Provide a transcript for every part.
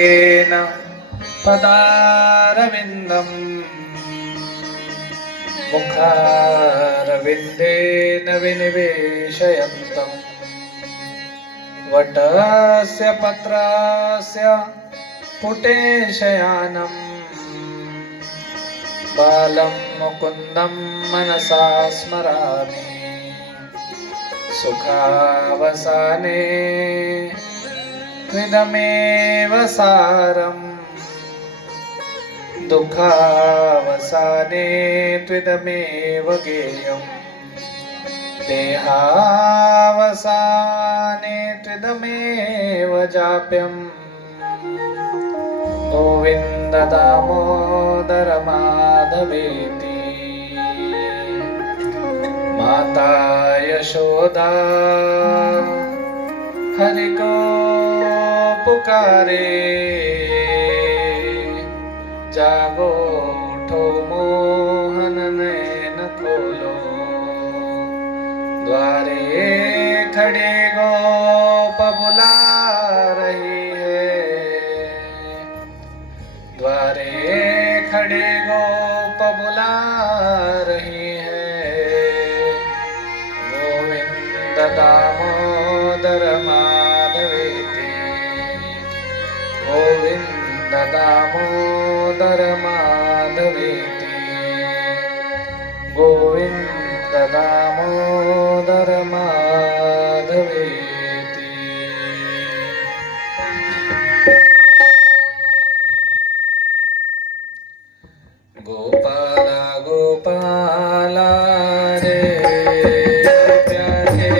येन पदारविन्दं मुखारविन्देन विनिवेशयन्तं वटस्य पत्रस्य पुटे शयानं बालं मुकुन्दं मनसा स्मरामि सुखावसाने त्विदमेव सारम् दुःखावसाने त्विदमेव गेयम् देहावसाने त्विदमेव जाप्यम् गोविन्द दामोदर माधवेति माता यशोदा हरि को पुकारे जागो उठो मोहन नैन खोलो द्वारे खड़े गोप बुला रही है द्वारे खड़े गोप बुला रही है गोविंद दामोदर माधवेति गोविंद दामोदर माधवेति गोविंद दामोदर माधवेति। गोपाला गोपाला रे प्यारे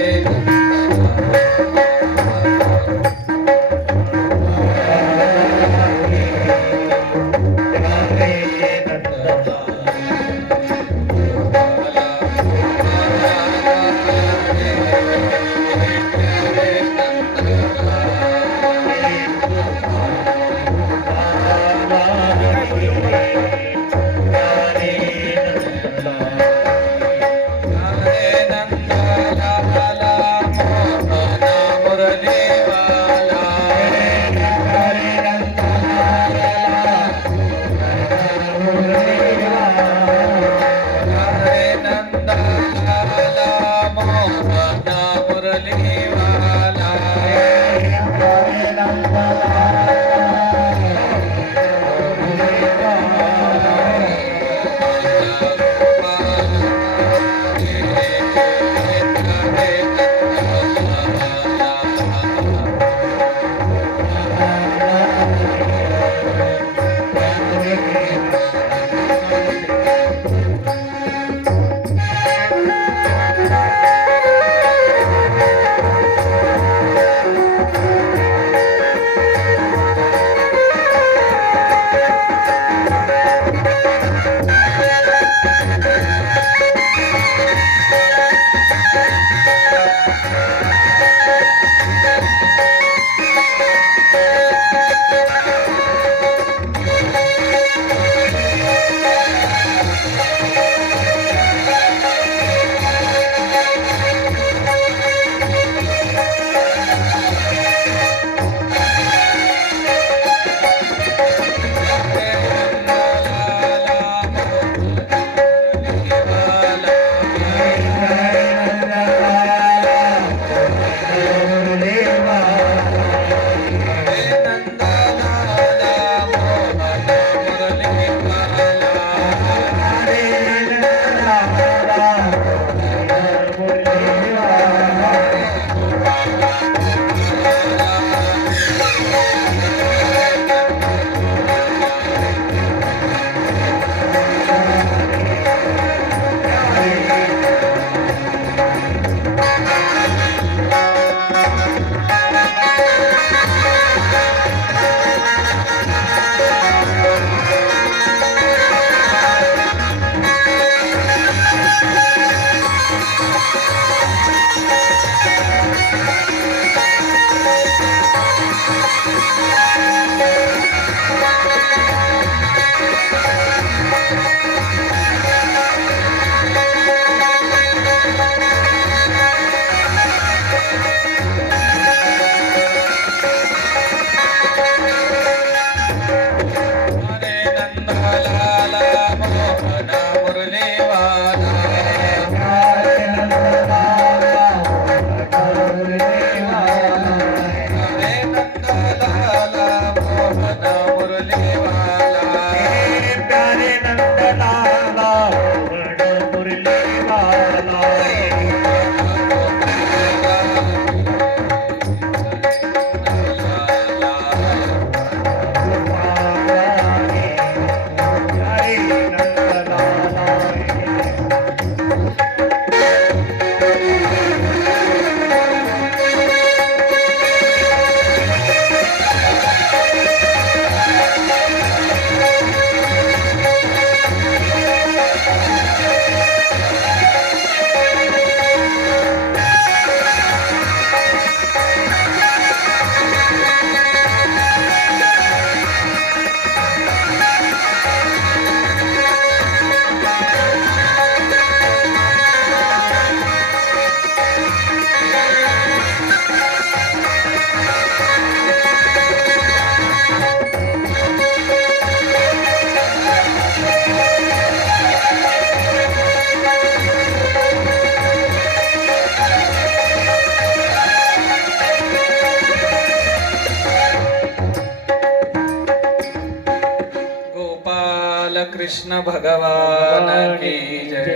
कृष्ण भगवान की जय.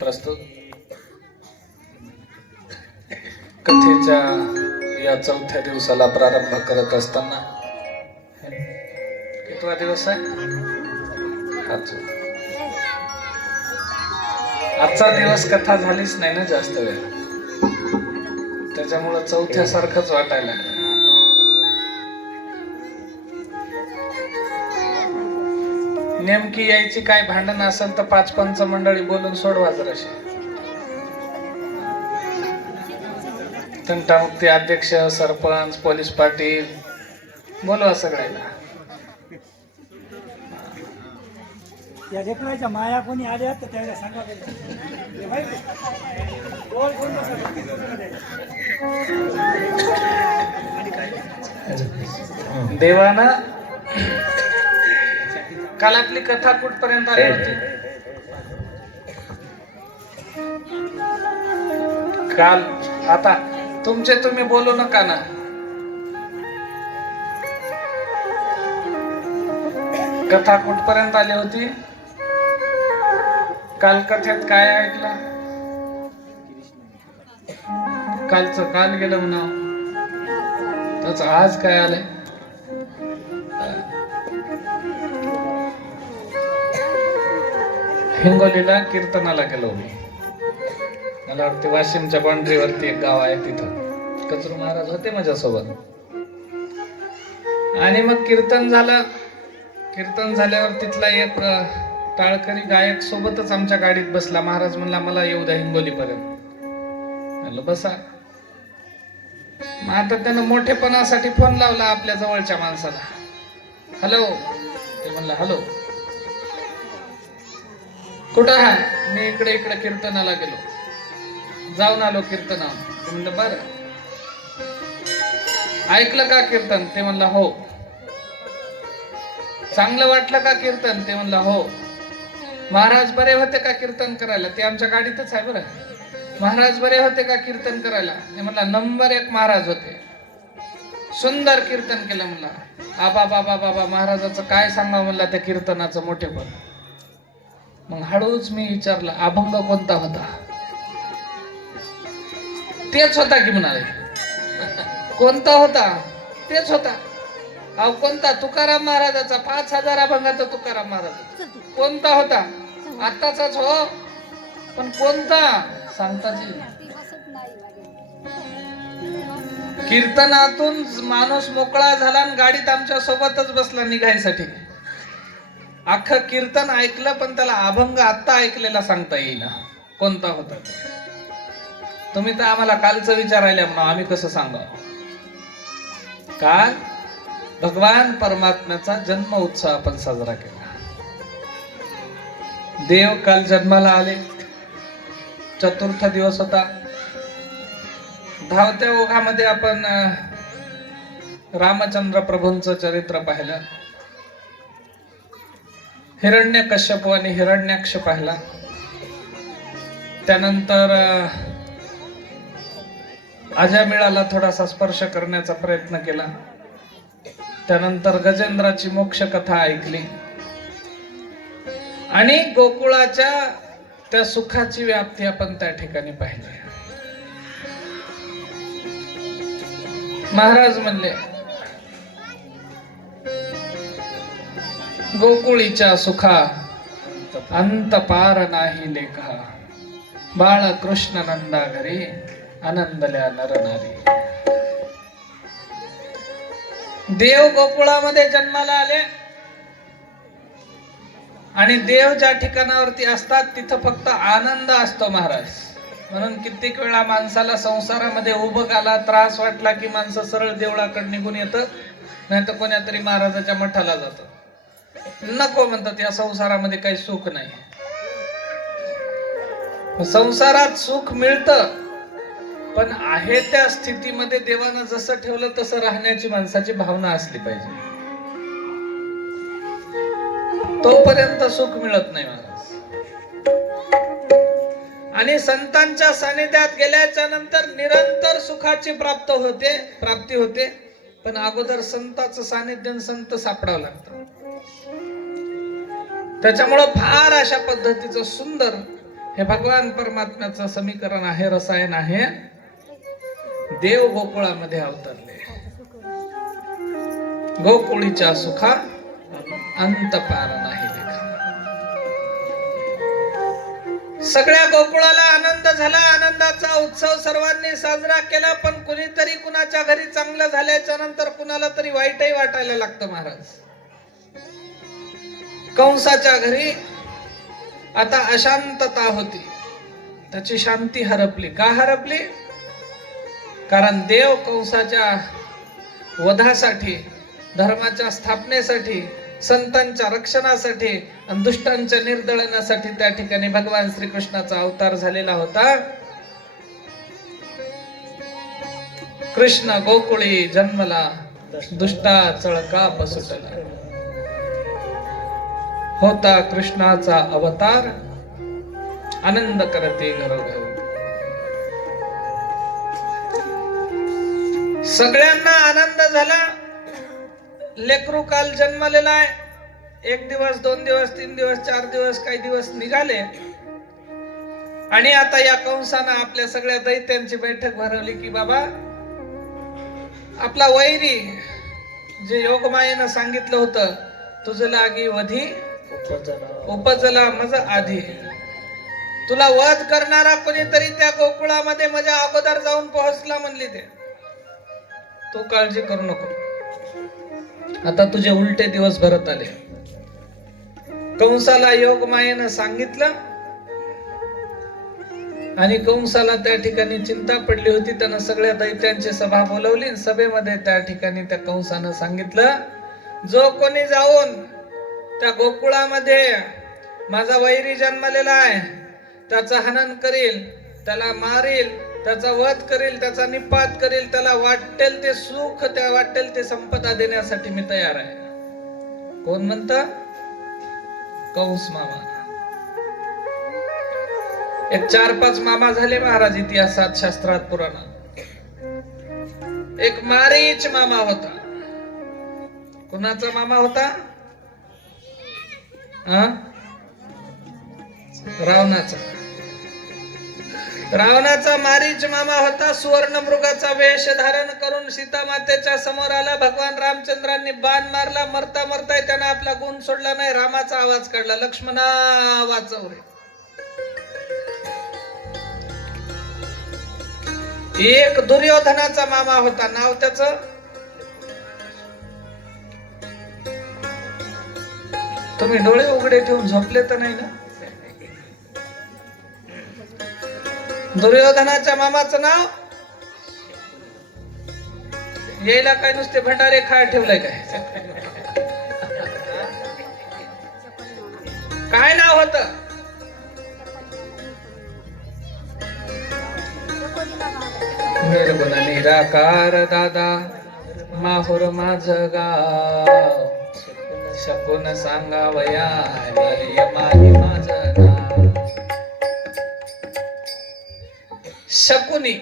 प्रस्तुत कथेच्या या चौथ्या दिवसाला प्रारंभ करत असताना, कितवा दिवस आहे आजचा दिवस? कथा झालीच नाही ना जास्त वेळ, त्याच्यामुळं चौथ्या सारखंच वाटायला. नेमकी यायची काय भांडण असेल तर 5 पंच मंडळी बोलून सोडवा जराशी. तंटामुक्ती अध्यक्ष, सरपंच, पोलीस पाटील बोलवा सगळ्याला. या लेकराच्या माया कोणी आल्या तर त्याला सांगा. देवानं काल आपली कथा कुठपर्यंत आली होती? काल आता तुमचे तुम्ही बोलू नका ना. कथा कुठपर्यंत आली होती? काल कथेत काय ऐकलं? कालचं काल गेलं म्हणा, त्याच आज काय आलंय? हिंगोलीला कीर्तनाला गेलो मी. मला वाटते वाशिमच्या बाउंड्रीवरती एक गाव आहे, तिथं कचरू महाराज होते माझ्यासोबत. आणि मग कीर्तन झालं. कीर्तन झाल्यावर तिथला एक टाळकरी गायक सोबतच आमच्या गाडीत बसला. महाराज म्हणला मला येऊ द्या हिंगोली पर्यंत. म्हणलं बसा. मग आता त्यानं मोठेपणासाठी फोन लावला आपल्या जवळच्या माणसाला. हॅलो. ते म्हणला हॅलो. कुठं आहे? मी इकडे कीर्तनाला गेलो, जाऊन आलो कीर्तनावर. ते म्हणलं बरं, ऐकलं का कीर्तन? ते म्हणला हो. चांगलं वाटलं का कीर्तन? ते म्हणला हो. महाराज बरे होते का कीर्तन करायला? ते आमच्या गाडीतच आहे बरं. महाराज बरे होते का कीर्तन करायला? ते म्हणला नंबर 1 महाराज होते, सुंदर कीर्तन केलं. म्हणला आबा बाबा बाबा महाराजाचं काय सांगा म्हणला त्या कीर्तनाचं मोठेपण. मग हळूच मी विचारलं अभंग कोणता होता? तेच होता की म्हणाले. कोणता होता? तेच होता. अहो कोणता? तुकाराम महाराजाचा. 5000 अभंगाचा तुकाराम महाराजाचा. कोणता होता? आत्ताचाच हो, पण कोणता सांगताच येईल. कीर्तनातून माणूस मोकळा झाला आणि गाडीत आमच्या सोबतच बसला निघायसाठी. अख्खं कीर्तन ऐकलं पण त्याला अभंग आत्ता ऐकलेला सांगता येईना कोणता होता. तुम्ही तर आम्हाला कालचं विचारायला म्हणा, आम्ही कसं सांगा. काल भगवान परमात्म्याचा जन्म उत्सव आपण साजरा केला. देव काल जन्माला आले. चतुर्थ दिवस होता. धावत्या ओघामध्ये आपण रामचंद्र प्रभूंचं चरित्र पाहिलं. हिरण्यकश्यप आणि हिरण्याक्ष पाहिला. त्यानंतर अजामिळाला थोडासा स्पर्श करण्याचा प्रयत्न केला. त्यानंतर गजेंद्राची मोक्ष कथा ऐकली आणि गोकुळाच्या त्या सुखाची व्याप्ती आपण त्या ठिकाणी पाहिली. महाराज म्हणले गोकुळीच्या सुखा अंत पार नाही लेखा. बाळ कृष्ण नंदा घरी आनंदल्या नरनारी. देव गोकुळामध्ये जन्माला आले आणि देव ज्या ठिकाणावरती असतात तिथं फक्त आनंद असतो महाराज. म्हणून कित्येक वेळा माणसाला संसारामध्ये उभं त्रास वाटला की माणसं सरळ देवळाकडे निघून येतं, नाही तर कोण्या तरी महाराजाच्या मठाला जातं. नको म्हणतात, या संसारामध्ये काही सुख नाही. संसारात सुख मिळतं पण आहे त्या स्थितीमध्ये देवानं जसं ठेवलं तसं राहण्याची माणसाची भावना असली पाहिजे. तोपर्यंत सुख मिळत नाही महाराज. आणि संतांच्या सानिध्यात गेल्याच्या नंतर निरंतर सुखाची प्राप्ती होते. पण अगोदर संतांचं सानिध्य संत सापडावं लागतं. त्याच्यामुळं फार अशा पद्धतीचं सुंदर हे भगवान परमात्म्याचं समीकरण आहे, रसायन आहे. देव गोकुळामध्ये अवतरले. गोकुळीच्या सुखा अंत पार नाही लेखा. सगळ्या गोकुळाला आनंद झाला. आनंदाचा उत्सव सर्वांनी साजरा केला. पण कुणीतरी कुणाच्या घरी चांगलं झाल्याच्या नंतर कुणाला तरी वाईटही वाटायला लागतं महाराज. कंसाच्या घरी आता अशांतता होती. त्याची शांती हरपली. का हरपली? कारण देव कंसाच्या वधासाठी, धर्माच्या स्थापनेसाठी, संतांच्या रक्षणासाठी आणि दुष्टांच्या निर्दळनासाठी त्या ठिकाणी भगवान श्रीकृष्णाचा अवतार झालेला होता. कृष्ण गोकुळी जन्मला, दुष्टा चळका पसुटला. होता कृष्णाचा अवतार, आनंद करते घरोघर. सगळ्यांना आनंद झाला. लेकरू काल जन्मलेला आहे. 1 दिवस 2 दिवस 3 दिवस 4 दिवस काही दिवस निघाले आणि आता या कंसानं आपल्या सगळ्या दैत्यांची बैठक भरवली की बाबा आपला वैरी जे योगमायेनं सांगितलं होतं, तुझं लागी वधी उपजला मज आधी. तुला वध करणारा कोणीतरी त्या गोकुळामध्ये माझ्या अगोदर जाऊन पोहोचला म्हणली ते. तू काळजी करू नको. आता तुझे उलटे दिवस भरत आले. कंसाला योगमायेनं सांगितलं आणि कंसाला त्या ठिकाणी चिंता पडली होती. त्यानं सगळ्या दैत्यांची सभा बोलवली. सभेमध्ये त्या ठिकाणी त्या कंसानं सांगितलं, जो कोणी जाऊन त्या गोकुळामध्ये माझा वैरी जन्मलेला आहे त्याचं हनन करील, त्याला मारील, त्याचा वध करील, त्याचा निपात करील, त्याला वाटेल ते सुख, त्या वाटेल ते संपदा देण्यासाठी मी तयार आहे. कोण म्हणत? कंस मामा. एक 4-5 मामा झाले महाराज इतिहासात, शास्त्रात, पुराणात. एक मारीच मामा होता. कुणाचा मामा होता? रावणाचा. रावणाचा मारीच मामा होता. सुवर्ण मृगाचा वेश धारण करून सीता मातेच्या समोर आला. भगवान रामचंद्रांनी बाण मारला. मरता मरता त्यानं आपला गुण सोडला नाही. रामाचा आवाज काढला, लक्ष्मणा वाचव रे. एक दुर्योधनाचा मामा होता. नाव त्याचं तुम्ही डोळे उघडे ठेवून झोपले तर नाही ना? दुर्योधनाच्या मामाचं नाव यायला काय नुसते भंडारे खाय ठेवलंय काय? काय नाव होत? निर्गुण निराकार दादा माहुर माझ गाव, शकून सांगावया यमानी माझं नाव. शकुनी.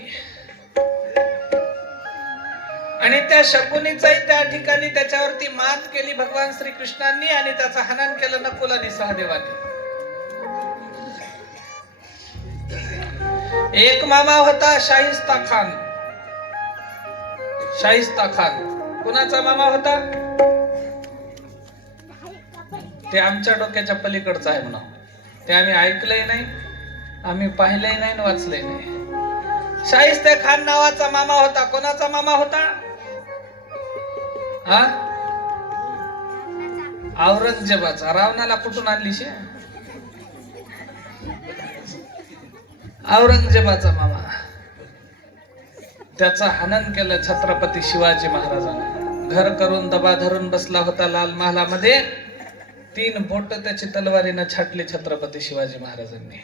आणि त्या शकुनीचाही त्या ठिकाणी त्याच्यावरती मात केली भगवान श्रीकृष्णांनी आणि त्याचं हनन केलं नकुल आणि सहदेवानी. एक मामा होता शाहिस्ता खान. शाहिस्ता खान कुणाचा मामा होता? ते आमच्या डोक्याच्या पलीकडचं आहे म्हणा. ते आम्ही ऐकलंय नाही, आम्ही पाहिलंय नाही, वाचलंय नाही. शाहिस्ते खान नावाचा मामा होता. कोणाचा मामा होता? औरंगजेबाचा. रावणाला कुठून आणली शे? औरंगजेबाचा मामा. त्याचा हनन केलं छत्रपती शिवाजी महाराजांनी. घर करून दबा धरून बसला होता लाल महालामध्ये. 3 बोट त्याची तलवारीनं छाटली छत्रपती शिवाजी महाराजांनी.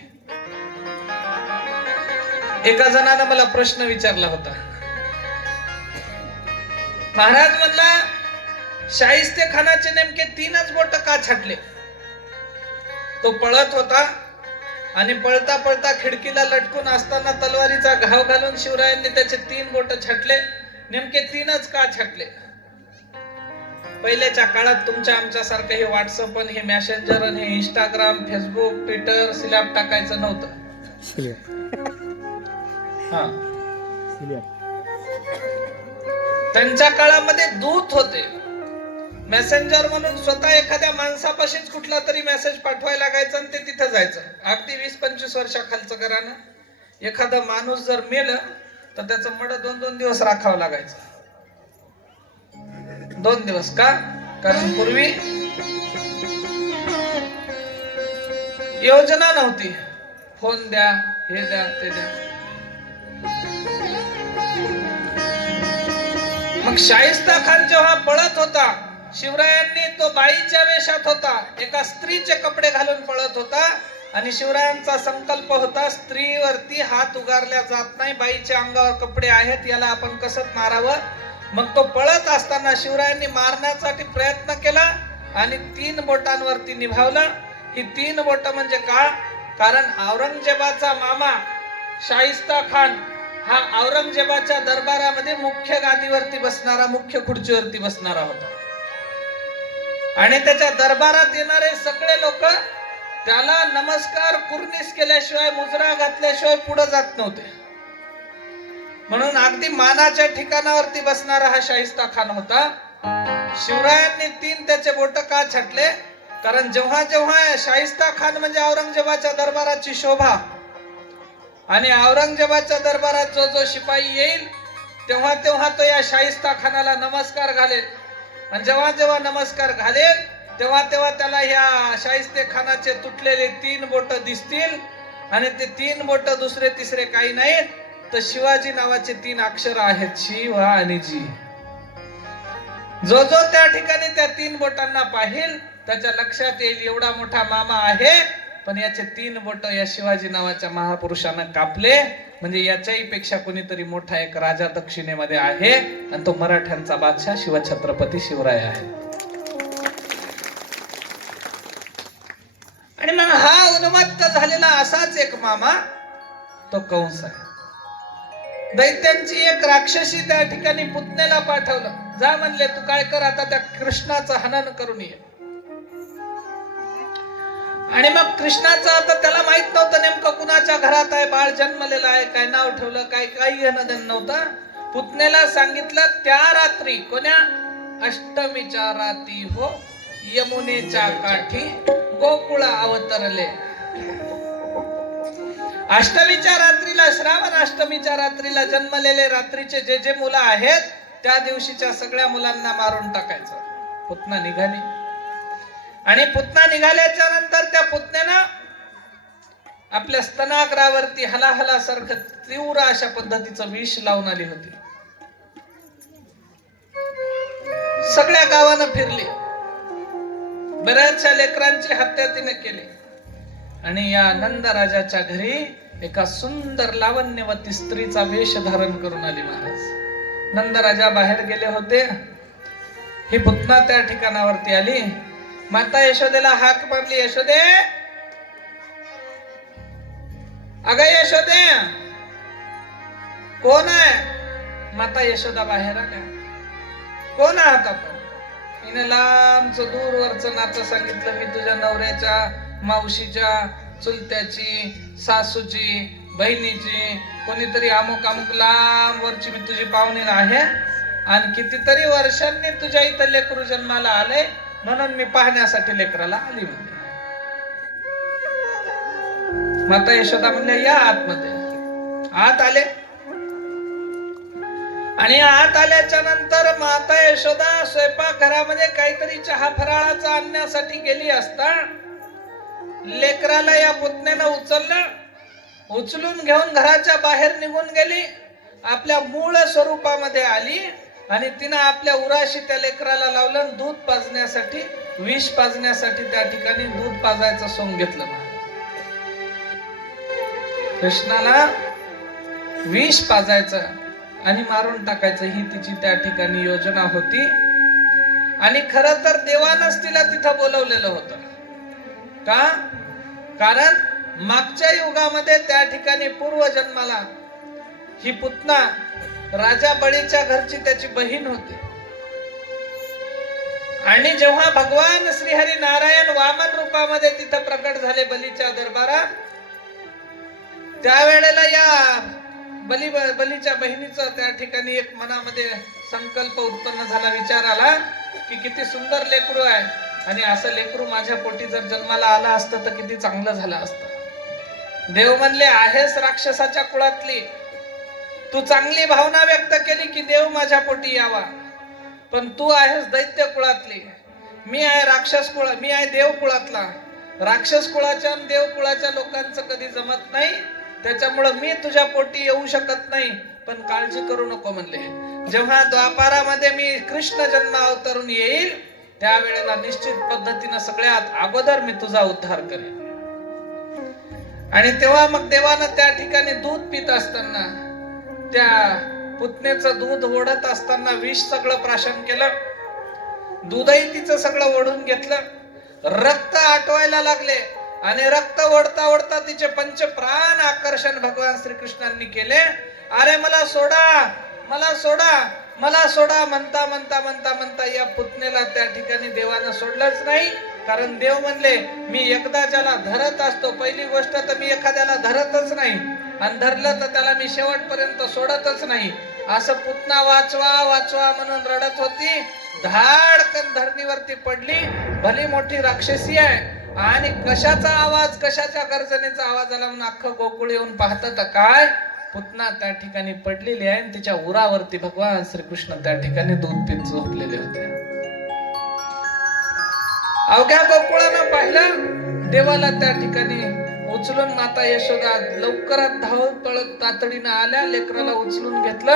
एका जणानं मला प्रश्न विचारला होता. महाराज म्हणला, शाहिस्ते खानाचे नेमके 3च बोट का छाटले? तो पळत होता आणि पळता पळता खिडकीला लटकून असताना तलवारीचा घाव घालून शिवरायांनी त्याचे 3 बोट छाटले. नेमके 3च का छाटले? पहिल्याच्या काळात तुमच्या आमच्यासारखं हे व्हॉट्सअप आणि हे मेसेंजर आणि हे इंस्टाग्राम, फेसबुक, ट्विटर, स्लॅब टाकायचं नव्हतं. हा, त्यांच्या काळामध्ये दूत होते, मेसेंजर म्हणून स्वतः एखाद्या माणसापाशीच कुठला तरी मेसेज पाठवायला लागायचा आणि ते तिथे जायचं. अगदी 20-25 वर्षाखालचं करा ना, एखादा माणूस जर मेलं तर त्याचं मड 2-2 दिवस राखावं लागायचं. 2 दिवस का? कारण पूर्वी योजना नव्हती, फोन द्या, हे द्या, ते द्या. मग शाहिस्ता खान जेव्हा पळत होता, शिवरायांनी तो बाईच्या वेशात होता, एका स्त्रीचे कपडे घालून पळत होता आणि शिवरायांचा संकल्प होता स्त्रीवरती हात उगारल्या जात नाही, बाईच्या अंगावर कपडे आहेत, याला आपण कसं मारावं. मग तो पळत असताना शिवरायांनी मारण्यासाठी प्रयत्न केला आणि 3 बोटांवरती निभावला. ही 3 बोट म्हणजे का? कारण औरंगजेबाचा मामा शाहिस्ता खान हा औरंगजेबाच्या दरबारामध्ये मुख्य गादीवरती बसणारा, मुख्य खुर्चीवरती बसणारा होता आणि त्याच्या दरबारात येणारे सगळे लोक त्याला नमस्कार कुर्निस केल्याशिवाय, मुजरा घातल्याशिवाय पुढे जात नव्हते. म्हणून अगदी मानाच्या ठिकाणावरती बसणारा हा शाहिस्ता खान होता. शिवरायांनी 3 त्याचे बोट का छाटले? कारण जेव्हा जेव्हा शाहिस्ता खान म्हणजे औरंगजेबाच्या दरबाराची शोभा आणि औरंगजेबाच्या दरबारात जो जो शिपाई येईल तेव्हा तेव्हा तो या शाहिस्ता खानाला नमस्कार घालेल आणि जेव्हा जेव्हा नमस्कार घालेल तेव्हा तेव्हा त्याला ह्या शाहिस्ते खानाचे तुटलेले 3 बोट दिसतील आणि ते 3 बोट दुसरे तिसरे काही नाहीत तर शिवाजी नावाचे 3 अक्षर आहेत, शिव आणि जी. जो जो त्या ठिकाणी त्या 3 बोटांना पाहिल त्याच्या लक्षात येईल एवढा मोठा मामा आहे, पण याचे 3 बोट या शिवाजी नावाच्या महापुरुषानं कापले, म्हणजे याच्याही पेक्षा कोणीतरी मोठा एक राजा दक्षिणेमध्ये आहे आणि तो मराठ्यांचा बादशाह शिवछत्रपती शिवराय आहे. आणि मग हा उन्मत्त झालेला असाच एक मामा तो कंस आहे. दैत्यांची एक राक्षसी त्या ठिकाणी पुतण्याला पाठवलं, जा म्हणले तू काय कर, आता त्या कृष्णाचं हनन करून ये. आणि मग कृष्णाचं आता त्याला माहित नव्हतं नेमकं कुणाच्या घरात आहे, बाळ जन्मलेला आहे, काय नाव ठेवलं, काय काही घेणं नव्हतं. पुतण्याला सांगितलं त्या रात्री, कोण्या अष्टमीच्या रात्री हो, यमुनेच्या काठी गोकुळा अवतरले. अष्टमीच्या रात्रीला, श्रावण अष्टमीच्या रात्रीला जन्मलेले रात्रीचे जे जे मुलं आहेत त्या दिवशीच्या सगळ्या मुलांना मारून टाकायचं. पुतना निघाली आणि पुतना निघाल्याच्या नंतर त्या पुतण्यानं आपल्या स्तनाग्रावरती हलाहला सारखं तीव्र अशा पद्धतीचं विष लावून आली होती. सगळ्या गावानं फिरली, बऱ्याचशा लेकरांची हत्या तिने केली आणि या नंद राजाच्या घरी एका सुंदर लावण्यवती स्त्रीचा वेश धारण करून आली. महाराज नंद राजा बाहेर गेले होते, ही पुतना त्या ठिकाणावरती आली. माता यशोदेला हाक मारली, यशोदे, अगं यशोदे कोण आहे? माता यशोदा बाहेर आल्या, कोण आहात आपण? हिने लांबचं दूरवरचं नातं सांगितलं, मी तुझ्या नवऱ्याच्या मावशीच्या चुलत्याची, सासूची, बहिणीची, कोणीतरी अमुक अमुक लांब वरची मी तुझी पाहुणी आहे आणि कितीतरी वर्षांनी तुझ्या इथं लेकरू जन्माला आले म्हणून मी पाहण्यासाठी लेकराला आली म्हणते. माता यशोदा म्हणल्या या आतमध्ये. आत आले आणि आत आल्याच्या नंतर माता यशोदा स्वयंपाक घरामध्ये काहीतरी चहा फराळाचं आणण्यासाठी गेली असता लेकराला या पुतण्यानं उचललं, उचलून घेऊन घराच्या बाहेर निघून गेली, आपल्या मूळ स्वरूपामध्ये आली आणि तिनं आपल्या उराशी त्या लेकराला लावलं. दूध पाजण्यासाठी, विष पाजण्यासाठी त्या ठिकाणी दूध पाजायचं सोंग घेतलं. कृष्णाला विष पाजायचं आणि मारून टाकायचं ही तिची त्या ठिकाणी योजना होती. आणि खरं तर देवानच तिला तिथं बोलवलेलं होतं. का? कारण मागच्या युगामध्ये त्या ठिकाणी पूर्वजन्माला ही पुतना राजा बळीच्या घरची त्याची बहीण होती आणि जेव्हा भगवान श्रीहरी नारायण वामन रूपामध्ये तिथं प्रकट झाले बलीच्या दरबारात, त्यावेळेला या बलीच्या बहिणीचा त्या ठिकाणी एक मनामध्ये संकल्प उत्पन्न झाला, विचार आला की किती सुंदर लेकरू आहे आणि असं लेकरू माझ्या पोटी जर जन्माला आला असतं तर किती चांगलं झालं असतं. देव म्हणले, आहेस राक्षसाच्या कुळातली, तू चांगली भावना व्यक्त केली की देव माझ्या पोटी यावा, पण तू आहेस दैत्य कुळातली, मी आहे राक्षस कुळ, मी आहे देव कुळातला. राक्षस कुळाच्या आणि देव कुळाच्या लोकांचं कधी जमत नाही, त्याच्यामुळं मी तुझ्या पोटी येऊ शकत नाही. पण काळजी करू नको म्हणले, जेव्हा द्वापारामध्ये मी कृष्ण जन्म अवतरून येईल त्यावेळेला निश्चित पद्धतीनं सगळ्यात अगोदर मी तुझा उद्धार करेन. आणि तेव्हा मग देवानं त्या ठिकाणी दूध पित असताना, त्या पुतनेचं दूध ओढत असताना विष सगळं प्राशन केलं, दूधही तिचं सगळं ओढून घेतलं, रक्त आटवायला लागले आणि रक्त ओढता ओढता तिचे पंच प्राण आकर्षण भगवान श्रीकृष्णांनी केले. अरे मला सोडा, मला सोडा, मला सोडा म्हणता म्हणता म्हणता म्हणता या पुतनेला त्या ठिकाणी देवानं सोडलंच नाही. कारण देव म्हणले, मी एकदा ज्याला धरत असतो, पहिली गोष्ट तर मी एखाद्याला धरतच नाही, आणि धरलं तर त्याला मी शेवटपर्यंत सोडतच नाही. असं पुतना वाचवा वाचवा म्हणून रडत होती, धाडकन धरणीवरती पडली. भली मोठी राक्षसी आहे आणि कशाचा आवाज, कशाच्या गर्जनेचा आवाज आला म्हणून अख्खं गोकुळ येऊन पाहतं तर काय, पुतना त्या ठिकाणी पडलेली आहे आणि तिच्या उरावरती भगवान श्रीकृष्ण त्या ठिकाणी दूध पीत झोपलेले होते. अवघ्या गोकुळानं पाहिलं, देवाला त्या ठिकाणी उचलून माता यशोदा लवकरात धावत पळत तातडीनं आल्या, लेकराला उचलून घेतलं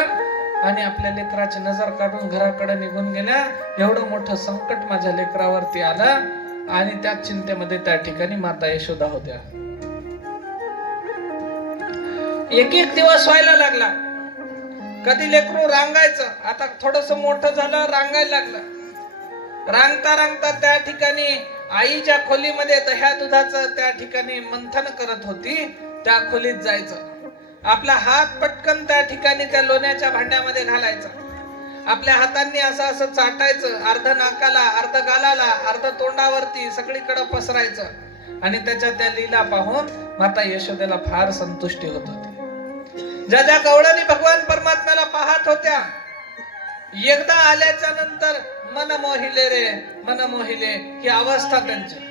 आणि आपल्या लेकराची नजर काढून घराकडे निघून गेल्या. एवढं मोठं संकट माझ्या लेकरावरती आलं. आणि त्या चिंतेमध्ये त्या ठिकाणी माता यशोदा होत्या. एक एक दिवस व्हायला लागला, कधी लेकरू रांगायचं, आता थोडस मोठं झालं, रांगायला लागलं. रांगता रांगता त्या ठिकाणी आईच्या खोलीमध्ये दह्या दुधाचं त्या ठिकाणी मंथन करत होती, त्या खोलीत जायचं, आपला हात पटकन त्या ठिकाणी त्या लोण्याच्या भांड्यामध्ये घालायचा, आपल्या हातांनी असं असं चाटायचं, अर्ध नाकाला, अर्ध गालाला, अर्ध तोंडावरती, सगळीकडे पसरायचं. आणि त्याच्या त्या लीला पाहून माता यशोदेला फार संतुष्टी होत होती. ज्या ज्या गवळणी भगवान परमात्म्याला पाहत होत्या, एकदा आल्याच्या नंतर मन मोहिले रे, मन मोहिले, ही अवस्था त्यांची.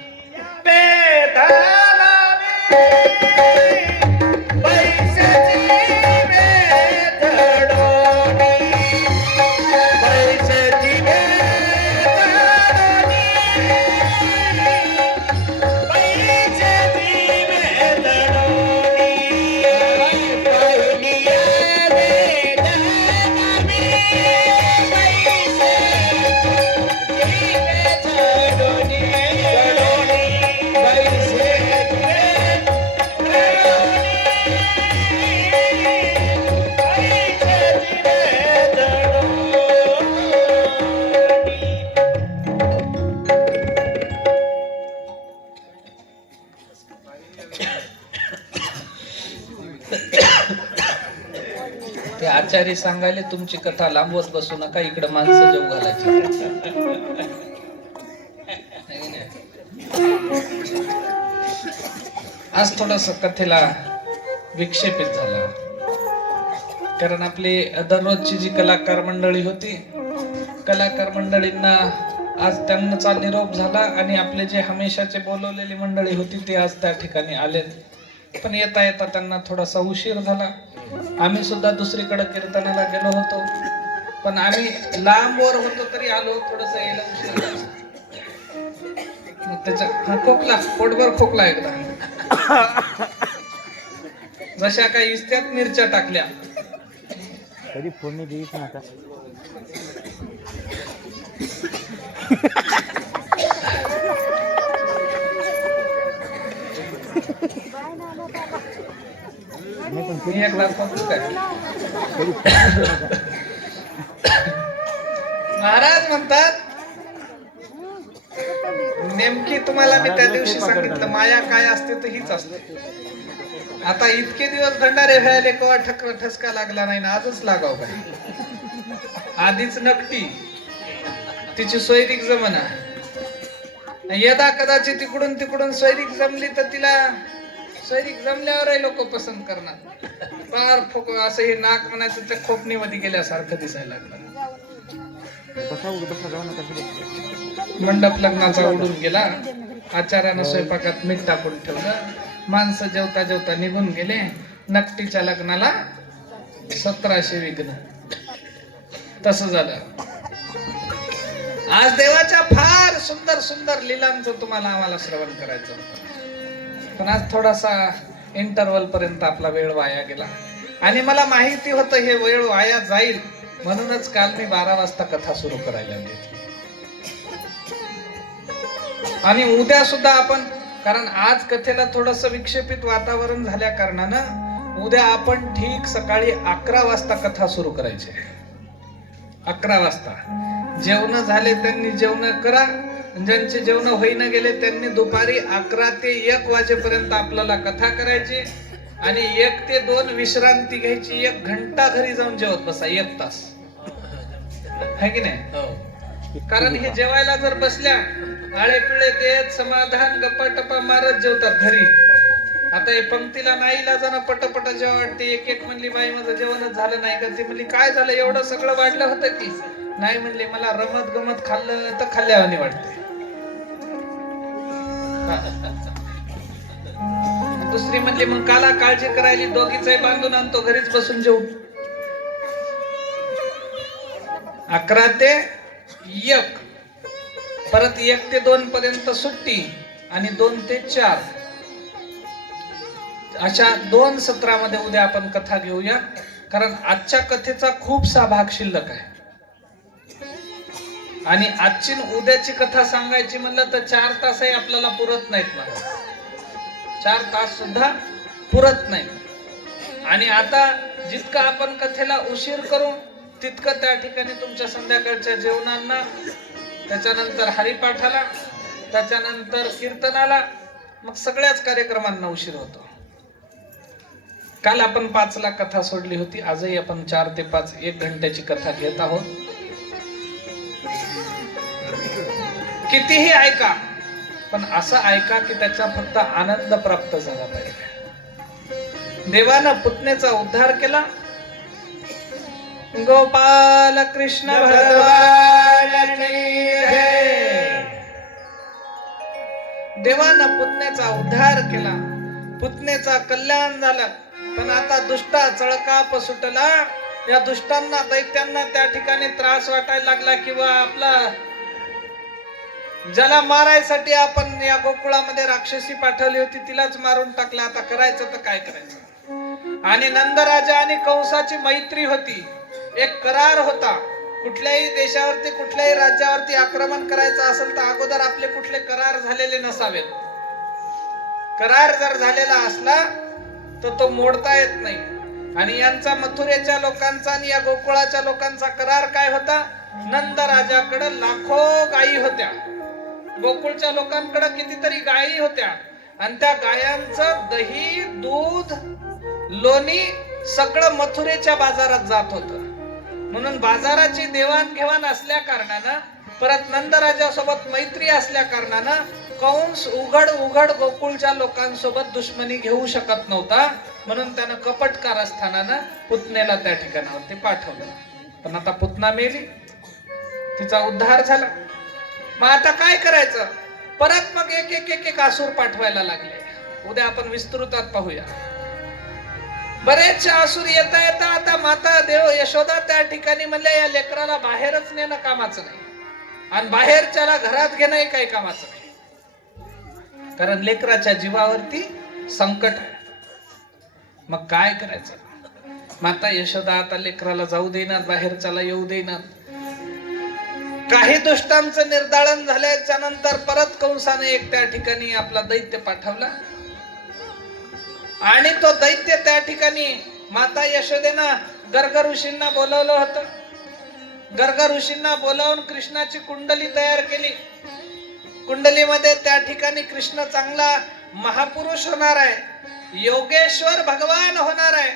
ते आचार्य सांगायले, तुमची कथा लांबवत बसू नका, इकडे माणसं जेव घालायची. आज थोडस कथेला विक्षेपित झाला, कारण आपली दररोजची जी कलाकार मंडळी होती, कलाकार मंडळींना आज त्यांचा निरोप झाला आणि आपले जे हमेशाचे बोलवलेली मंडळी होती ते आज त्या ठिकाणी आलेत. पण येता येता त्यांना थोडासा उशीर झाला. आम्ही सुद्धा दुसरीकडे कीर्तनाला गेलो होतो, पण आम्ही लांबवर होतो तरी आलो, थोडस यायला उशीर झाला. त्याच्या खोकला, पोटभर खोकला एकदा, जशा काही इस्त्यात मिरच्या टाकल्या. कधी फोडणी देईच ना आता. महाराज म्हणतात, नेमकी तुम्हाला मी त्या दिवशी सांगितलं, माया काय असते तर हीच असते. आता इतके दिवस भंडारे व्हायला केव्हा ठसका लागला नाही ना, आजच लागाव काय. आधीच नकटी तिची सोयरीक जमना. यदा कदाचित तिकडून तिकडून सोयरीक जमली तर तिला सोयरीक जमल्यावरही लोक पसंत करणार. फार फोक असं हे नाक म्हणायचं त्या खोपणीमध्ये गेल्यासारखं दिसायला लागलं. मंडप लग्नाचा उडून गेला. आचार्यानं स्वयंपाकात मीठ टाकून ठेवलं. माणसं जेवता जेवता निघून गेले. नकटीच्या लग्नाला 1700 विघ्न. तसं झालं. आज देवाच्या फार सुंदर सुंदर लीलांचं तुम्हाला आम्हाला श्रवण करायचं होतं, पण आज थोडासा इंटरवल पर्यंत आपला वेळ वाया गेला. आणि मला माहिती होतं हे वेळ वाया जाईल, म्हणूनच काल मी 12 वाजता कथा सुरू करायला लागली. आणि उद्या सुद्धा आपण, कारण आज कथेला थोडस विक्षेपित वातावरण झाल्या कारणानं उद्या आपण ठीक सकाळी 11 वाजता कथा सुरू करायची. 11 वाजता जेवण झाले त्यांनी जेवण करा. ज्यांचे जेवण होईना गेले त्यांनी दुपारी 11 ते 1 वाजेपर्यंत आपल्याला कथा करायची. आणि 1 ते 2 विश्रांती घ्यायची. 1 घंटा घरी जाऊन जेवत बसा. 1 तास है की नाही? कारण हे जेवायला जर बसल्या आळे पिळे देत समाधान गप्पा टप्पा मारत जेवतात घरी. आता हे पंक्तीला नाहीला जाणं पटपट जेव्हा वाटते. एक एक म्हणली बाई माझं जेवणच झालं नाही का? ती म्हणली काय झालं एवढं सगळं वाढलं होतं की? नाही म्हणले मला रमत गमत खाल्लं तर खाल्ल्यावानी वाटते. दुसरी म्हणली मग काला काळजी करायली, दोघीचाही बांधून आणतो घरीच बसून जेवू. 11 ते 1 परत 1 ते 2 पर्यंत सुट्टी आणि 2 ते 4 अशा 2 सत्रामध्ये उद्या आपण कथा घेऊया. कारण आजच्या कथेचा खूपसा भाग शिल्लक आहे. आणि आजची उद्याची कथा सांगायची म्हणलं तर 4 तासही आपल्याला पुरत नाहीत. मला 4 तास सुद्धा पुरत नाही. आणि आता जितकं आपण कथेला उशीर करू तितकं त्या ठिकाणी तुमच्या संध्याकाळच्या जेवणांना, त्याच्यानंतर हरिपाठाला, त्याच्यानंतर कीर्तनाला, मग सगळ्याच कार्यक्रमांना उशीर होतो. काल आपण 5 ला कथा सोडली होती. आजही आपण 4 ते 5 1 घंट्याची कथा घेत आहोत. कितीही ऐका, पण असं ऐका की त्याचा फक्त आनंद प्राप्त झाला पाहिजे. देवानं पुतनेचा उद्धार केला. गोपाल कृष्ण भगवान की जय. देवानं पुतनेचा उद्धार केला, पुतनेचा कल्याण झाला. पण आता दुष्टा चळकाप सुटला. या दुष्टांना, दैत्यांना त्या ठिकाणी त्रास वाटायला लागला किंवा आपला ज्याला मारायसाठी आपण या गोकुळामध्ये राक्षसी पाठवली होती तिलाच मारून टाकला. आता करायचं तर काय करायचं? आणि नंदराजा आणि कंसाची मैत्री होती, एक करार होता. कुठल्याही देशावरती कुठल्याही राज्यावरती आक्रमण करायचं असेल तर अगोदर आपले कुठले करार झालेले नसावेत. करार जर झालेला असला तर तो मोडता येत नाही. आणि यांचा मथुरेच्या लोकांचा आणि या गोकुळाच्या लोकांचा करार काय होता? नंद राजाकडे लाखो गायी होत्या, गोकुळच्या लोकांकडे कितीतरी गायी होत्या. आणि त्या गायांचं दही, दूध, लोणी सगळं मथुरेच्या बाजारात जात होतं. म्हणून बाजाराची देवाणघेवाण असल्या कारणानं, परत नंदराजासोबत मैत्री असल्या कारणानं कंस उघड उघड गोकुळच्या लोकांसोबत दुश्मनी घेऊ शकत नव्हता. म्हणून त्यानं कपट कारस्थानानं पुतनेला त्या ठिकाणावरती पाठवलं. पण आता पुतना मेली, तिचा उद्धार झाला. मग आता काय करायचं? परत मग एक असुर पाठवायला लागले. उद्या आपण विस्तृतात पाहूया. बरेचसे असुर येता येता आता माता देव यशोदा त्या ठिकाणी म्हणले या लेकराला बाहेरच नेणं कामाचं नाही, आणि बाहेरच्याला घरात घेणंही काही कामाचं नाही. कारण लेकराच्या जीवावरती संकट आहे. मग काय करायचं? माता यशोदा आता लेकराला जाऊ देणार, बाहेरच्याला येऊ देणार. काही दुष्टांचं निर्दाळन झाल्याच्या नंतर परत कंसाने एक त्या ठिकाणी आपला दैत्य पाठवला. आणि तो दैत्य त्या ठिकाणी माता यशोदेनं गर्ग ऋषींना बोलवलं होतं. गर्ग ऋषींना बोलावून कृष्णाची कुंडली तयार केली. कुंडलीमध्ये त्या ठिकाणी कृष्ण चांगला महापुरुष होणार आहे, योगेश्वर भगवान होणार आहे,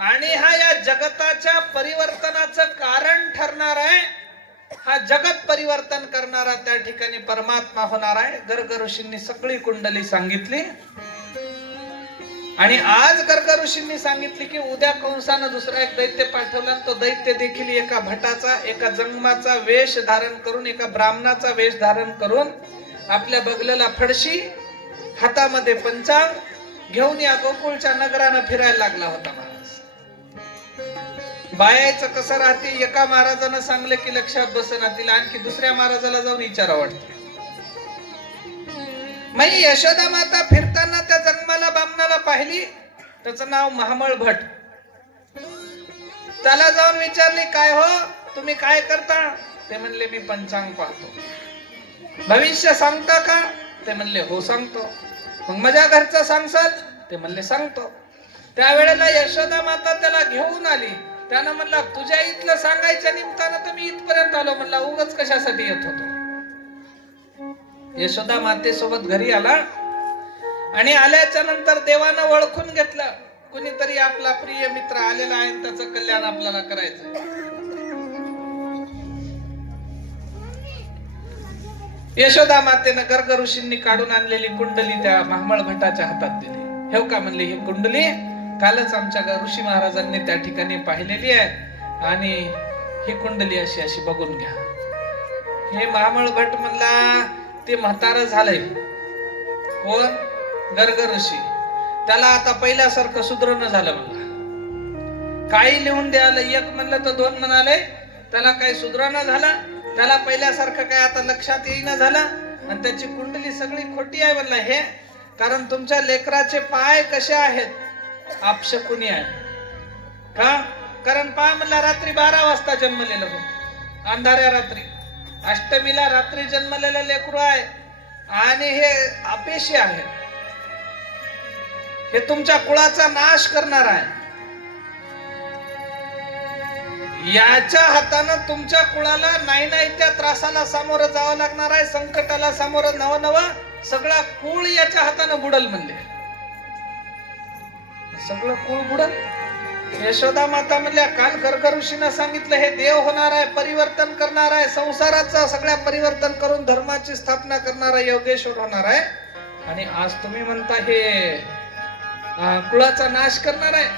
आणि हा या जगताच्या परिवर्तनाचं कारण ठरणार आहे. हा जगत परिवर्तन करणारा त्या ठिकाणी परमात्मा होणार आहे. गर्ग ऋषींनी सगळी कुंडली सांगितली आणि आज गर्ग ऋषींनी सांगितली की उद्या कंसानं दुसरा एक दैत्य पाठवला. तो दैत्य देखील एका भटाचा, एका जंगमाचा वेश धारण करून, एका ब्राह्मणाचा वेश धारण करून, आपल्या बगलेला फडशी, हातामध्ये पंचांग घेऊन या गोकुळच्या नगरानं फिरायला लागला होता. महाराज बायाचं कसं राहते, एका महाराजानं सांगलं की लक्षात बसना, तिला आणखी दुसऱ्या महाराजाला जाऊन विचारा वाटतं. मग यशोदा माता फिरताना त्या जन्माला बामणाला पाहिली. त्याचं नाव महामळ भट. त्याला जाऊन विचारली, काय हो तुम्ही काय करता? ते म्हणले, मी पंचांग पाहतो. भविष्य सांगता का? ते म्हणले, हो सांगतो. मग माझ्या घरचं सांगसाल? ते म्हणले, सांगतो. त्यावेळेला यशोदा माता त्याला घेऊन आली. त्यानं म्हणला, तुझ्या इथलं सांगायच्या निमित्तानं तर मी इथपर्यंत आलो. म्हणला, उगाच कशासाठी येत होतो? यशोदा मातेसोबत घरी आला आणि आल्याच्या नंतर देवानं ओळखून घेतलं, कुणीतरी आपला प्रिय मित्र आलेला आहे, त्याचं कल्याण आपल्याला करायचं. यशोदा मातेनं गर्ग ऋषींनी काढून आणलेली कुंडली त्या महामळ भटाच्या हातात दिली. हे का म्हणले, ही कुंडली कालच आमच्या ऋषी महाराजांनी त्या ठिकाणी पाहिलेली आहे आणि ही कुंडली अशी अशी बघून घ्या. हे महामळ भट म्हणला, ते म्हातारं झालंय. कोण? गर्ग ऋषी. त्याला आता पहिल्यासारखं सुधरणं झालं. म्हणला, काही लिहून द्यायला एक म्हणलं तर दोन म्हणाले. त्याला काही सुधरणं झालं. त्याला पहिल्यासारखं काय आता लक्षात येईना झालं आणि त्याची कुंडली सगळी खोटी आहे. म्हणला, हे कारण तुमच्या लेकराचे पाय कसे आहेत, आपशकुनी आहे का? कारण पाय म्हणला, रात्री 12 वाजता जन्मलेलं होतं, अंधाऱ्या रात्री. अष्टमीला रात्री जन्मलेलं लेकरू आहे आणि हे अपेशी आहे. हे तुमच्या कुळाचा नाश करणार आहे. याच्या हातानं तुमच्या कुळाला नाही नाही त्या त्रासाला सामोरं जावं लागणार आहे, संकटाला सामोरं नवं सगळं कुळ याच्या हातानं बुडल. म्हणले, सगळं कुळ बुडल. यशोदा माता म्हणल्या, काल गर्ग ऋषीनं सांगितलं, हे देव होणार आहे, परिवर्तन करणार आहे, संसाराचं सगळ्या परिवर्तन करून धर्माची स्थापना करणारा योगेश्वर होणार आहे. आणि आज तुम्ही म्हणता हे कुळाचा नाश करणार आहे.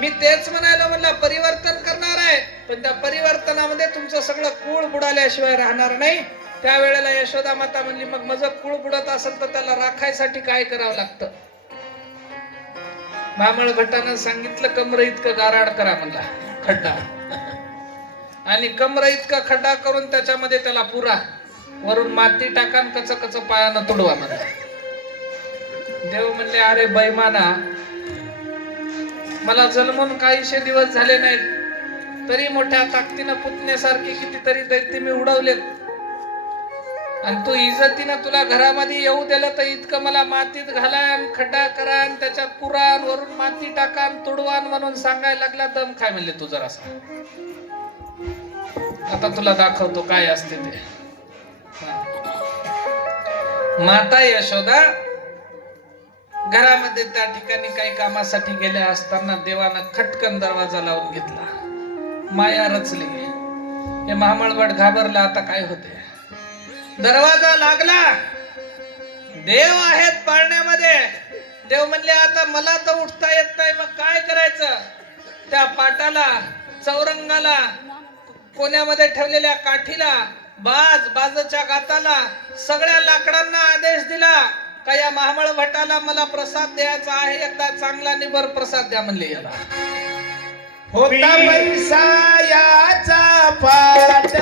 मी तेच म्हणायला, म्हणला परिवर्तन करणार आहे, पण त्या परिवर्तनामध्ये तुमचं सगळं कुळ बुडाल्याशिवाय राहणार नाही. त्यावेळेला यशोदा माता म्हणली, मग माझं कुळ बुडत असेल तर त्याला राखायसाठी काय करावं लागतं? महामळ भट्टानं सांगितलं, कमर इतकं गाराड करा म्हणला, खड्डा. आणि कमर इतका खड्डा करून त्याच्यामध्ये त्याला पुरा, वरून माती टाका, कच कच पायानं तुडवा म्हणला. देव म्हणले, अरे बैमाना, मला जन्मून काहीशे दिवस झाले नाहीत, तरी मोठ्या ताकदीनं पुतण्यासारखी कितीतरी दैत्य मी उडवलेत, आणि तू इज्जतीनं तुला घरामध्ये येऊ दिलं तर इतकं मला मातीत घालान, खड्डा करान, त्याच्यात पुराण, वरून माती टाकान, तुडवान म्हणून सांगायला लागला. दम काय म्हणले तू जरासा, आता तुला दाखवतो काय असते ते. माता यशोदा घरामध्ये त्या ठिकाणी काही कामासाठी गेल्या असताना देवानं खटकन दरवाजा लावून घेतला. माया रचली. हे महामळ भट घाबरला, आता काय होते. दरवाजा लागला. देव आहेत पाळण्यामध्ये. देव म्हणले, आता मला तर उठता येत नाही, मग काय करायचं? त्या पाटाला, चौरंगाला, कोण्यामध्ये ठेवलेल्या काठीला, बाजच्या गाताला, सगळ्या लाकडांना आदेश दिला का या महामळ भटाला मला प्रसाद द्यायचा आहे, एकदा चांगला निबर प्रसाद द्या म्हणले. याला होता पैसा याचा पाट,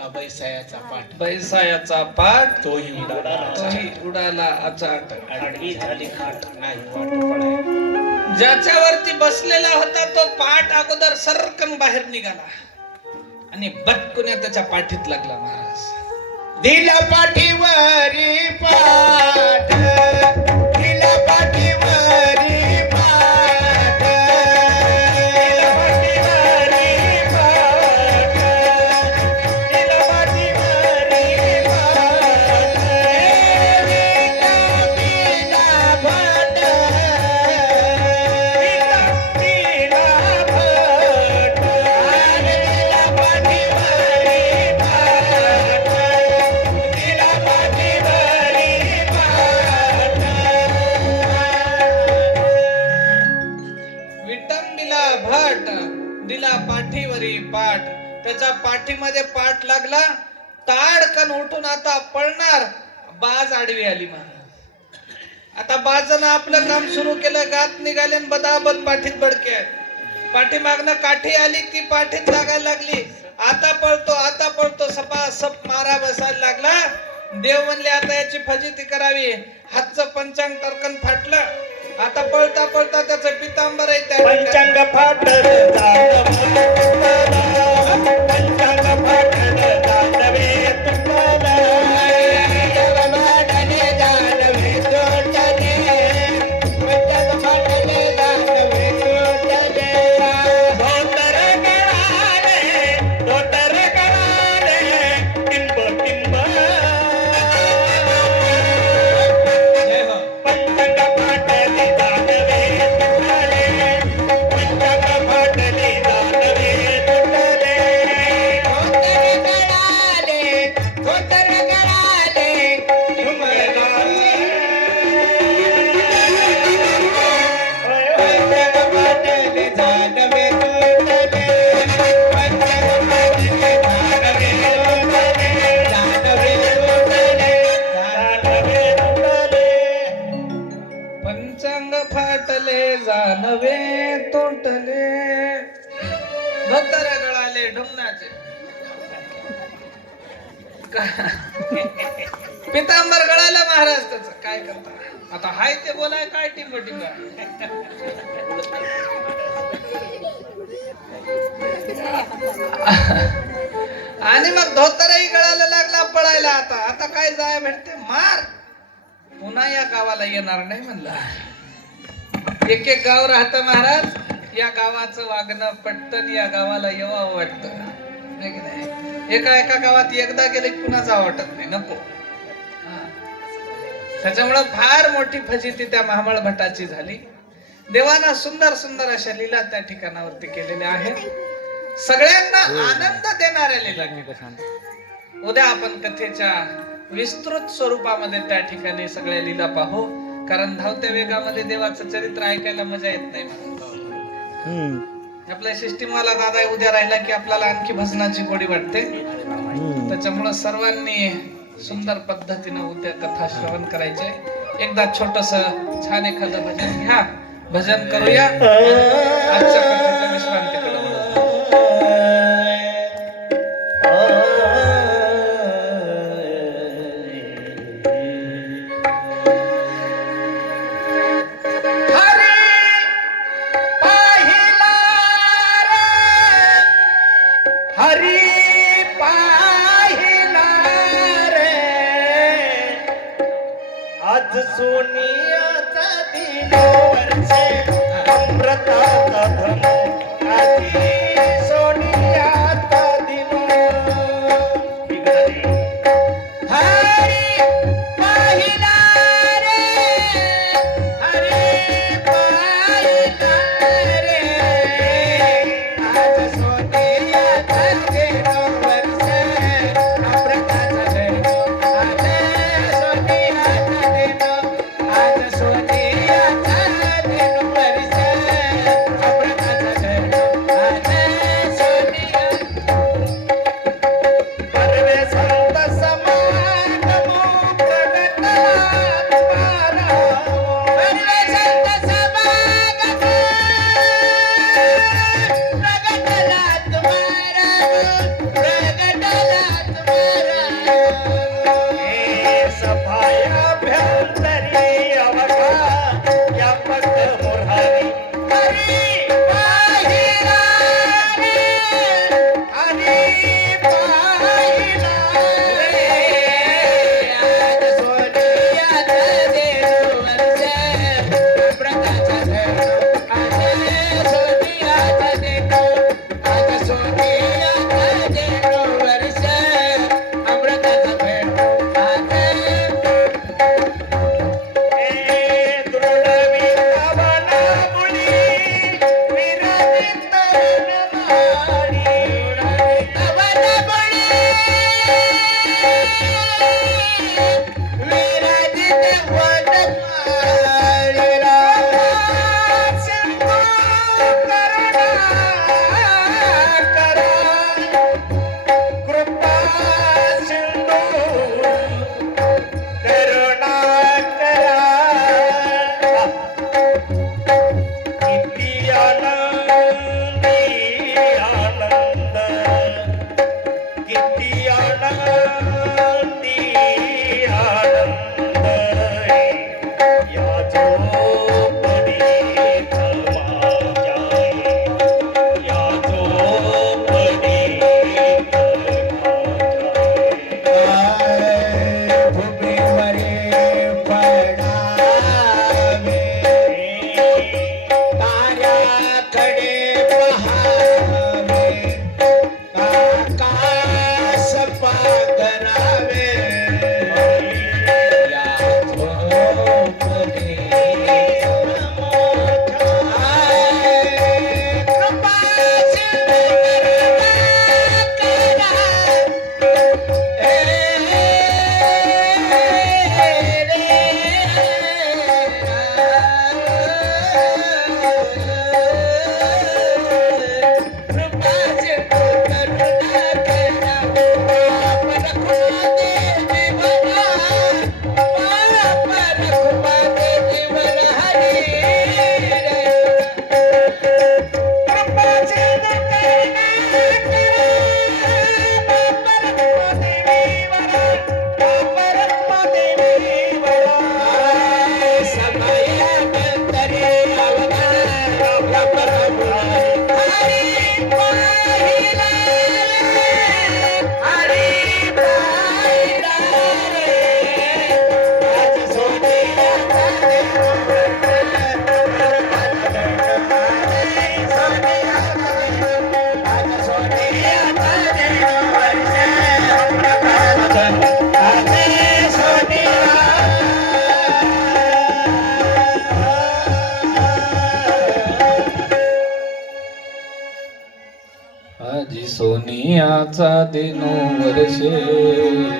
होता बैसायाचा पाठ बैसायाचा पाठ तोही उडाला तोही उडाला अचाट. आडवी झाली खाट नाही वाट पडाय. ज्याच्यावरती बसलेला होता तो पाठ अगोदर सरकन बाहेर निघाला आणि बटकुन्या त्याच्या पाठीत लागला महाराज. दिला पाठीवरी पाठ दिला पाठीवरी पाठ दिला पाठीवरी पाठ दिला पाठीवरी पाठ दिला भाट दिला भाट दिला पाठीवरी पाठ दिला पाठीवरी पाठ. विटंबिला भट दिला पाठीवरी पाठ. त्याच्या पाठीमध्ये पाठ लागला. ताडकन उठून आता पळणार. बाज आडवी आली महाराज. आता बाजानं आपलं काम सुरू केलं. गात निघाले आणि बदाबद पाठीत बडके आहेत. पाठीमागनं काठी आली ती पाठीत लागायला लागली. आता पळतो सपा सप मारा बसायला लागला. देव म्हणले आता याची फजिती करावी. हातचं पंचांग टरकन फाटलं. आता पळता पळता त्याचं पितांबर आहे त्या ठिकाणी. पंचांग फाटल पंचांग फाटल दानवे तुटला जगमाडले दानवे तोडले पंचांग फाटले दानवे तोडले. धोतर गळाले टिंब टिंब जय हो. पंचांग फाटले दानवे तुटले पंचांग फाटले दानवे तुटले. धोतर गळाले घुमरगाले पंचांग फाटले दानवे तुटले पंचांग फाटले दानवे तुटले दानवे तुटले. पंचांग फाटले जानवे तोटले. धोतर गळाले ढुमणाचे. पितांबर गळाला महाराज त्याचं काय करता. आता हाय ते बोलाय काय टिंब टिंब. आणि मग धोतरही गळायला लागला पळायला. आता काय जाय भेटते मार. पुन्हा या गावाला येणार नाही म्हणला. एक एक गाव राहतं महाराज. या गावाचं वागणं पटतं. या गावाला येवावं वाटतं. है की नाही? एका गावात एकदा गेले की पुन्हा जावं वाटत नाही. नको. त्याच्यामुळं फार मोठी फजिती त्या महाबळ भटाची झाली. देवानं सुंदर सुंदर अशा लीला त्या ठिकाणावरती केलेल्या आहेत. सगळ्यांना आनंद देणाऱ्या लीला केल्या. उद्या आपण कथेच्या विस्तृत स्वरूपामध्ये त्या ठिकाणी सगळ्या लीला पाहू. कारण धावत्या वेगामध्ये देवाचं चरित्र ऐकायला मजा येत नाही. आपल्या सिस्टीमवाला दादा उद्या राहिला की आपल्याला आणखी भजनाची गोडी वाटते. त्याच्यामुळं सर्वांनी सुंदर पद्धतीनं उद्या कथा श्रवण करायचे. एकदा छोटस छान एखादं भजन घ्या. भजन करूया. आजच्या कथेच्या विश्रांतीकडे वळू. आज सोनियाचा दिन वर्षे अमृताचा धन आधी सोनियाचा दिन हरी पाहिला रे हरी पाहिला रे आज सोनियाचा दिन वर्षे अमृताचा धन आधी सोनियाचा दिन आज सोनियाचा दिन वर्षे सोनियाचा दिनो वर्षे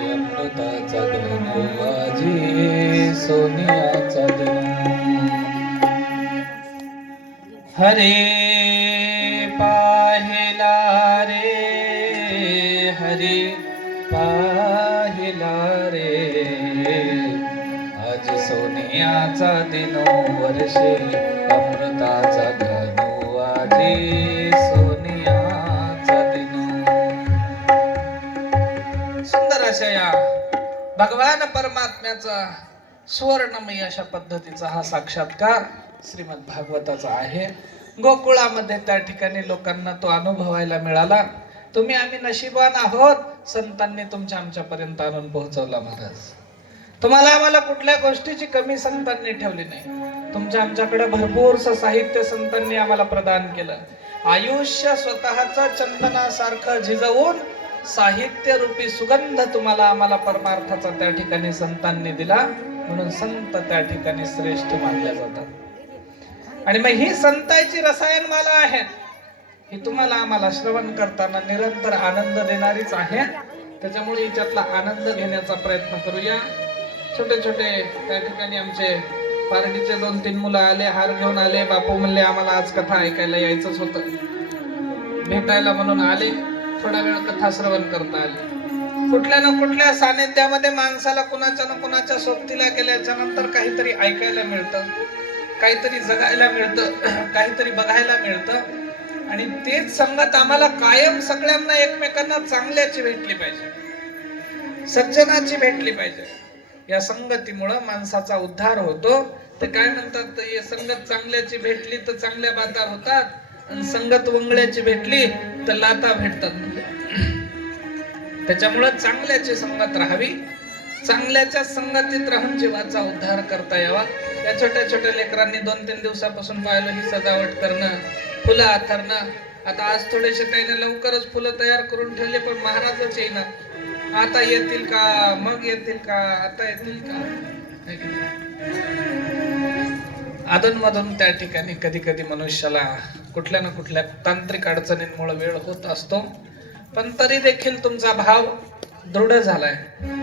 अमृताचा दिनो आजी सोनियाचा दिनो हरे पाहिला रे हरे पाहिला रे आज सोनियाचा दिनो वर्षे अमृताचा दिनो आजी सोनियाचा दिनो सुंदर अशा या भगवान परमात्म्याचा सुवर्णमय अशा पद्धतीचा हा साक्षात्कार श्रीमद भागवताचा आहे. गोकुळामध्ये त्या ठिकाणी लोकांना तो अनुभवायला मिळाला. तुम्ही आम्ही नशीबवान आहोत, संतांनी तुमच्या आमच्यापर्यंत आणून पोहोचवला. महाराज तुम्हाला आम्हाला कुठल्या गोष्टीची कमी संतांनी ठेवली नाही. तुमच्या आमच्याकडे भरपूरसं साहित्य संतांनी आम्हाला प्रदान केलं. आयुष्य स्वतःच चंदनासारखं झिजवून साहित्य रूपी सुगंध तुम्हाला आम्हाला परमार्थाचा त्या ठिकाणी संतांनी दिला. म्हणून संत त्या ठिकाणी श्रेष्ठ मानले जातात. आणि मग ही संतांची रसायनमाला आहे, ही तुम्हाला आम्हाला श्रवण करताना निरंतर आनंद देणारीच आहे. त्याच्यामुळे हिच्यातला आनंद घेण्याचा प्रयत्न करूया. छोटे छोटे त्या ठिकाणी आमचे पार्टीचे 2-3 मुलं आले, हार घेऊन आले. बापू म्हणले आम्हाला आज कथा ऐकायला यायचंच होतं, भेटायला म्हणून आले. थोडा वेळ कथा श्रवण करता आले. कुठल्या ना कुठल्या सानिध्यामध्ये माणसाला कुणाच्या ना कुणाच्या सोबतीला गेल्याच्या नंतर काहीतरी ऐकायला मिळतं, काहीतरी जगायला मिळतं, काहीतरी बघायला मिळतं. आणि तेच संगत आम्हाला कायम सगळ्यांना एकमेकांना चांगल्याची भेटली पाहिजे, सज्जनाची भेटली पाहिजे. या संगतीमुळं माणसाचा उद्धार होतो. ते काय म्हणतात, हे संगत चांगल्याची भेटली तर चांगल्या बाता होतात, आणि संगत वंगळ्याची भेटली तर लाता भेटतात. त्याच्यामुळं चांगल्याची संगत राहावी, चांगल्याच्या संगतीत राहून जीवाचा उद्धार करता यावा. या छोट्या छोट्या लेकरांनी 2-3 दिवसापासून पाहिलं ही सजावट करणं, फुलं आथरणं. आता आज थोडेसे त्याने लवकरच फुलं तयार करून ठेवले, पण महाराजच येईनात. आता येतील का, मग येतील का, आता येतील का. अधूनमधून त्या ठिकाणी कधी कधी मनुष्याला कुठल्या ना कुठल्या तांत्रिक अडचणींमुळे वेळ होत असतो. पण तरी देखील तुमचा भाव दृढ झालाय.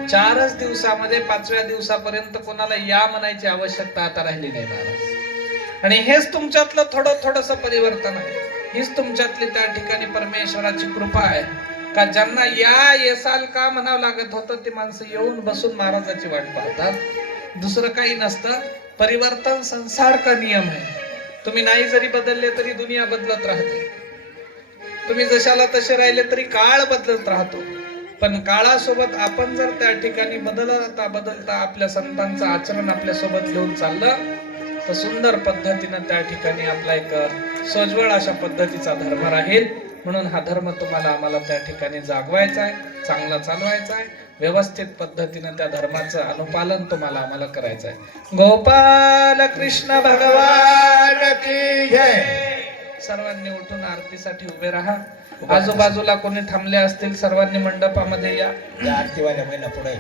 4च दिवसामध्ये 5व्या दिवसापर्यंत कोणाला या म्हणायची आवश्यकता आता राहिली नाही महाराज. आणि हेच तुमच्यातलं थोडंसं परिवर्तन आहे. हीच तुमच्यातली त्या ठिकाणी परमेश्वराची कृपा आहे का ज्यांना या येसाल का म्हणावं लागत होतं, ती माणसं येऊन बसून महाराजाची वाट पाहतात. दुसरं काही नसतं. परिवर्तन संसार का नियम आहे. तुम्ही नाही जरी बदलले तरी दुनिया बदलत राहते. तुम्ही जशाला तसे राहिले तरी काळ बदलत राहतो. पण काळासोबत आपण जर त्या ठिकाणी बदलता आपल्या संतांचं आचरण आपल्या सोबत घेऊन चाललं तर सुंदर पद्धतीनं त्या ठिकाणी आपला एक सोज्वळ अशा पद्धतीचा धर्म राहील. म्हणून हा धर्म तुम्हाला आम्हाला त्या ठिकाणी जागवायचा आहे, चांगला चालवायचा आहे. व्यवस्थित पद्धतीनं त्या धर्माचं अनुपालन तुम्हाला आम्हाला करायचं आहे. गोपाल कृष्ण भगवान की जय. सर्वांनी उठून आरतीसाठी उभे राहा. आजूबाजूला कोणी थांबले असतील सर्वांनी मंडपामध्ये या. आरतीवाल्या महिला पुढे